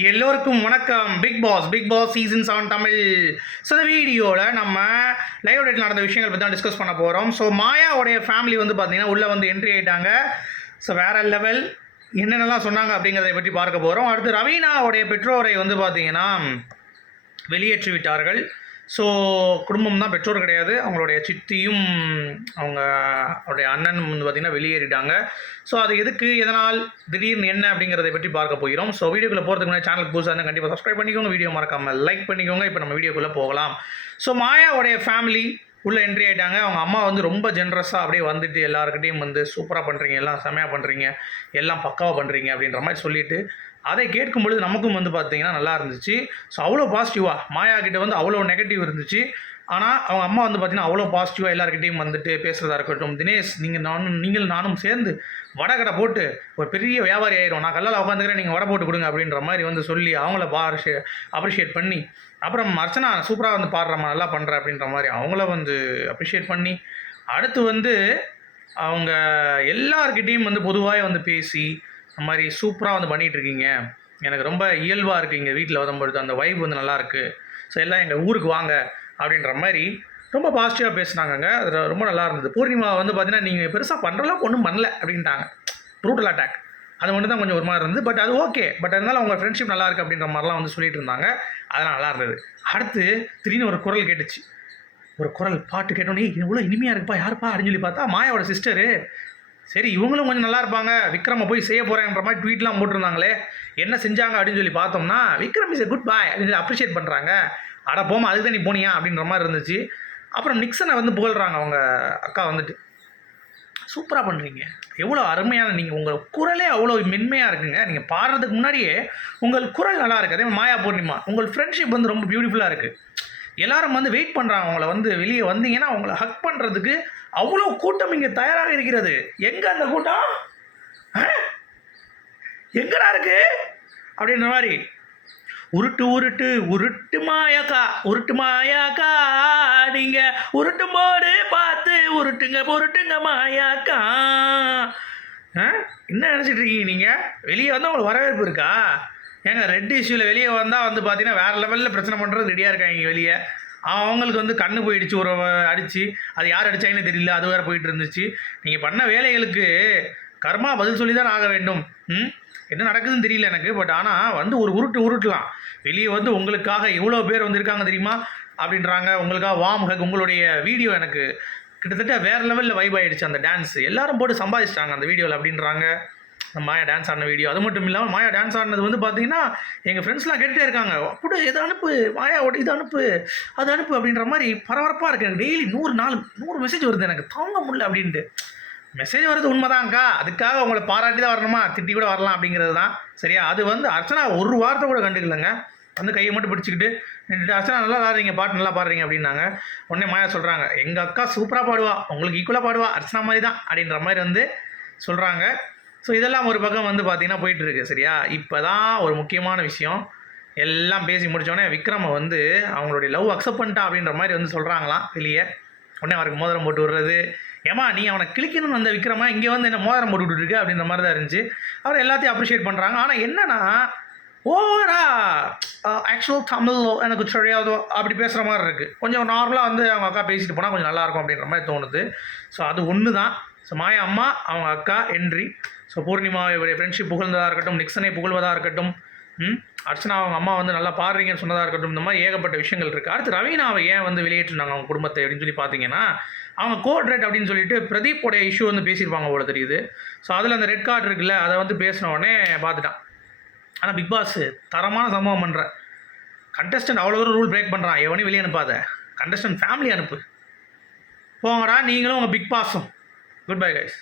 எல்லோருக்கும் வணக்கம். Big boss big boss season seven Tamil. So இந்த வீடியோவில் நம்ம லைவ் டேட்டில் நடந்த விஷயங்கள் பற்றி தான் டிஸ்கஸ் பண்ண போகிறோம் ஸோ மாயாவுடைய ஃபேமிலி வந்து பார்த்தீங்கன்னா உள்ளே வந்து என்ட்ரி ஆகிட்டாங்க ஸோ வேறு லெவல் என்னென்னலாம் சொன்னாங்க அப்படிங்கிறத பற்றி பார்க்க போகிறோம் அடுத்து ரவீனாவுடைய பெற்றோரை வந்து பார்த்தீங்கன்னா வெளியேற்றி விட்டார்கள் ஸோ குடும்பம் தான் பெற்றோர் கிடையாது. அவங்களுடைய சித்தியும் அவங்க அவருடைய அண்ணன் வந்து பார்த்திங்கன்னா வெளியேறிட்டாங்க. ஸோ அது எதுக்கு எதனால் திடீர்னு என்ன அப்படிங்கிறத பற்றி பார்க்க போகிறோம். ஸோ வீடியோக்குள்ளே போகிறதுக்கு முன்னாடி சேனலுக்கு புதுசாக இருந்தால் கண்டிப்பாக சப்ஸ்கிரைப் பண்ணிக்கோங்க. வீடியோ மறக்காமல் லைக் பண்ணிக்கோங்க. இப்போ நம்ம வீடியோக்குள்ளே போகலாம். ஸோ மாயாவுடைய ஃபேமிலி உள்ளே என்ட்ரி ஆகிட்டாங்க அவங்க அம்மா வந்து ரொம்ப ஜென்ரஸாக அப்படியே வந்துட்டு எல்லாருக்கிட்டையும் வந்து சூப்பராக பண்ணுறீங்க எல்லாம் செமையாக பண்ணுறீங்க எல்லாம் பக்காவாக பண்ணுறீங்க அப்படின்ற மாதிரி சொல்லிட்டு அதை கேட்கும் பொழுது நமக்கும் வந்து பார்த்தீங்கன்னா நல்லா இருந்துச்சு. ஸோ அவ்வளோ பாசிட்டிவாக மாயா கிட்டே வந்து அவ்வளோ நெகட்டிவ் இருந்துச்சு. ஆனால் அவங்க அம்மா வந்து பார்த்திங்கன்னா அவ்வளோ பாசிட்டிவாக எல்லாருக்கிட்டையும் வந்துட்டு பேசுகிறதா இருக்கட்டும். தினேஷ் நீங்கள் நானும் நீங்கள் நானும் சேர்ந்து வடை கடை போட்டு ஒரு பெரிய வியாபாரி ஆயிரும் நான் கல்லால் உட்காந்துக்கிறேன் நீங்கள் வடை போட்டு கொடுங்க அப்படின்ற மாதிரி வந்து சொல்லி அவங்கள பாரிஷே அப்ரிஷியேட் பண்ணி அப்புறம் அர்ச்சனா சூப்பராக வந்து பாடுறம்மா நல்லா பண்ணுற அப்படின்ற மாதிரி அவங்கள வந்து அப்ரிஷியேட் பண்ணி அடுத்து வந்து அவங்க எல்லார்கிட்டேயும் வந்து பொதுவாக வந்து பேசி இந்த மாதிரி சூப்பராக வந்து பண்ணிகிட்ருக்கீங்க எனக்கு ரொம்ப இயல்பாக இருக்குது இங்கே வீட்டில் வரும்பொழுது அந்த வைப் வந்து நல்லாயிருக்கு ஸோ எல்லாம் எங்கள் ஊருக்கு வாங்க. அப்படின்ற மாதிரி ரொம்ப பாசிட்டிவாக பேசுனாங்கங்க. அது ரொம்ப நல்லா இருந்தது. பூர்ணிமா வந்து பார்த்தீங்கன்னா நீங்கள் பெருசாக பண்ணுற ஒன்றும் பண்ணல அப்படின்ட்டாங்க. ப்ரூட்டல் அட்டாக் அது மட்டும் தான் கொஞ்சம் ஒரு மாதிரி இருந்தது. பட் அது ஓகே பட் இருந்தாலும் அவங்க ஃப்ரெண்ட்ஷிப் நல்லா இருக்குது அப்படின்ற மாதிரிலாம் வந்து சொல்லிட்டு இருந்தாங்க. அதெல்லாம் நல்லா இருந்தது. அடுத்து திடீர்னு ஒரு குரல் கேட்டுச்சு. ஒரு குரல் பாட்டு கேட்டோன்னே இவ்வளோ இனிமையாக இருக்குப்பா யாருப்பா? அப்படின்னு சொல்லி பார்த்தா மாயாவோட சிஸ்டரு சரி இவங்களும் கொஞ்சம் நல்லா இருப்பாங்க. விக்ரமை போய் செய்ய போகிறேன்ற மாதிரி ட்வீட்லாம் போட்டிருந்தாங்களே. என்ன செஞ்சாங்க அப்படின்னு சொல்லி பார்த்தோம்னா Vikram is a good boy அப்படின்னு சொல்லி அப்ரிஷியேட் பண்ணுறாங்க அட போமா அதுக்கு தான் நீ போனியா? அப்படின்ற மாதிரி இருந்துச்சு. அப்புறம் நிக்சனை வந்து புகழ்கிறாங்க அவங்க அக்கா வந்துட்டு. சூப்பராக பண்ணுறீங்க எவ்வளோ அருமையான நீங்கள் உங்கள் குரலே அவ்வளோ மென்மையாக இருக்குங்க. நீங்கள் பாடுறதுக்கு முன்னாடியே உங்கள் குரல் நல்லா இருக்குது அதே மாயா பூர்ணிமா உங்கள் ஃப்ரெண்ட்ஷிப் வந்து ரொம்ப பியூட்டிஃபுல்லாக இருக்குது எல்லாரும் வந்து வெயிட் பண்ணுறாங்க அவங்கள வந்து வெளியே வந்தீங்கன்னா அவங்கள ஹக் பண்ணுறதுக்கு அவ்வளோ கூட்டம் இங்கே தயாராக இருக்கிறது. எங்கே அந்த கூட்டம்? ஆ? எங்கடா இருக்கு? அப்படின்ற மாதிரி. உருட்டு உருட்டு உருட்டு மாயாக்கா உருட்டு மாயாக்கா நீங்க உருட்டும் போது பார்த்து உருட்டுங்க உருட்டுங்க மாயாக்கா. ஆ? என்ன நினச்சிட்டு இருக்கீங்க நீங்கள் வெளியே வந்து உங்களுக்கு வரவேற்பு இருக்கா? ஏங்க ரெட் இஷ்யூவில் வெளியே வந்தால் வந்து பார்த்தீங்கன்னா வேறு லெவலில் பிரச்சனை பண்ணுறது ரெடியாக இருக்காங்க வெளியே. அவங்களுக்கு வந்து கண்ணு போயிடுச்சு ஒரு அடித்து அது யார் அடித்தாங்கன்னு தெரியல அது வேறு போயிட்டு இருந்துச்சு. நீங்கள் பண்ண வேலைகளுக்கு கர்மா பதில் சொல்லி தான் ஆக வேண்டும். ம்? என்ன நடக்குதுன்னு தெரியல எனக்கு பட் ஆனால் வந்து ஒரு உருட்டு உருட்டலாம். வெளியே வந்து உங்களுக்காக எவ்வளோ பேர் வந்திருக்காங்க தெரியுமா? அப்படின்றாங்க. உங்களுக்காக வாம் ஹக் உங்களுடைய வீடியோ எனக்கு கிட்டத்தட்ட வேறு லெவலில் வைப் ஆகிடுச்சு அந்த டான்ஸ் எல்லாரும் போட்டு சம்பாதிச்சிட்டாங்க அந்த வீடியோவில் அப்படின்றாங்க. மாயா டான்ஸ் ஆடின வீடியோ அது மட்டும் இல்லாமல் மாயா டான்ஸ் ஆடினது வந்து பார்த்தீங்கன்னா எங்கள் ஃப்ரெண்ட்ஸ்லாம் கேட்டுகிட்டே இருக்காங்க. கூட இதை அனுப்பு மாயா இது அனுப்பு அது அனுப்பு அப்படின்ற மாதிரி பரபரப்பாக இருக்கு. எனக்கு டெய்லி நூறு நாள் நூறு மெசேஜ் வருது. எனக்கு தாங்க முடியல அப்படின்ட்டு. மெசேஜ் வருது உண்மைதான்க்கா. அதுக்காக உங்களை பாராட்டி தான் வரணுமா? திட்டி கூட வரலாம் அப்படிங்கிறது தான். சரியா? அது வந்து அர்ச்சனா ஒரு வார்த்தை கூட கண்டுக்கலங்க. வந்து கையை மட்டும் பிடிச்சிக்கிட்டு அர்ச்சனா நல்லா பாடுறீங்க. பாட்டு நல்லா பாடுறீங்க அப்படின்னாங்க. உடனே மாயா சொல்கிறாங்க எங்கள் அக்கா சூப்பராக பாடுவா. உங்களுக்கு ஈக்குவலாக பாடுவா. அர்ச்சனா மாதிரி தான் அப்படின்ற மாதிரி வந்து சொல்கிறாங்க ஸோ இதெல்லாம் ஒரு பக்கம் வந்து பார்த்தீங்கன்னா போயிட்டு இருக்கு சரியா? இப்போ தான் ஒரு முக்கியமான விஷயம். எல்லாம் பேசி முடித்தோடனே விக்ரமை வந்து அவங்களுடைய லவ் அக்செப்ட் பண்ணிட்டா அப்படின்ற மாதிரி வந்து சொல்கிறாங்களாம் வெளியே. உடனே அவருக்கு மோதிரம் போட்டு விடுறது. ஏமா நீ அவனை கிளிக்கணும்னு வந்த விக்ரமா இங்கே வந்து என்ன மோதிரம் போட்டு விட்டுருக்கு அப்படின்ற மாதிரி தான் இருந்துச்சு. அவர் எல்லாத்தையும் அப்ரிஷியேட் பண்ணுறாங்க ஆனால் என்னன்னா ஓவரா ஆக்சுவல் தமிழ் எனக்கு தெரியாதோ அப்படி பேசுகிற மாதிரி இருக்குது கொஞ்சம் நார்மலாக வந்து அவங்க அக்கா பேசிட்டு போனால் கொஞ்சம் நல்லாயிருக்கும் அப்படின்ற மாதிரி தோணுது. ஸோ அது ஒன்று தான் ஸோ மாயா அம்மா அவங்க அக்கா என்றி. ஸோ பூர்ணிமா இவருடைய ஃப்ரெண்ட்ஷிப் புகழ்ந்ததாக இருக்கட்டும் நிக்சனை புகழ்வதாக இருக்கட்டும் ம் அர்ச்சனா அவங்க அம்மா வந்து நல்லா பாடுறீங்கன்னு சொன்னதாக இருக்கட்டும் இந்த மாதிரி ஏகப்பட்ட விஷயங்கள் இருக்குது அடுத்து ரவீனாவை ஏன் வந்து வெளியேற்றினாங்க அவங்க குடும்பத்தை அப்படின்னு சொல்லி பார்த்தீங்கன்னா அவங்க கோட் ரெட் அப்படின்னு சொல்லிட்டு பிரதீப்போடைய இஷ்யூ வந்து பேசியிருப்பாங்க போல தெரியுது. ஸோ அதில் அந்த ரெட் கார்டு இருக்குல்ல அதை வந்து பேசின உடனே பார்த்துட்டான். ஆனால் பிக் பாஸ் தரமான சம்பவம் பண்ணுற கண்டஸ்டன்ட் அவ்வளோ தூரம் ரூல் பிரேக் பண்ணுறான் எவனையும் வெளியே அனுப்பாத. கண்டஸ்டன்ட் ஃபேமிலி அனுப்பு. போங்கடா நீங்களும் உங்கள் பிக் பாஸும் குட் பை கைஸ்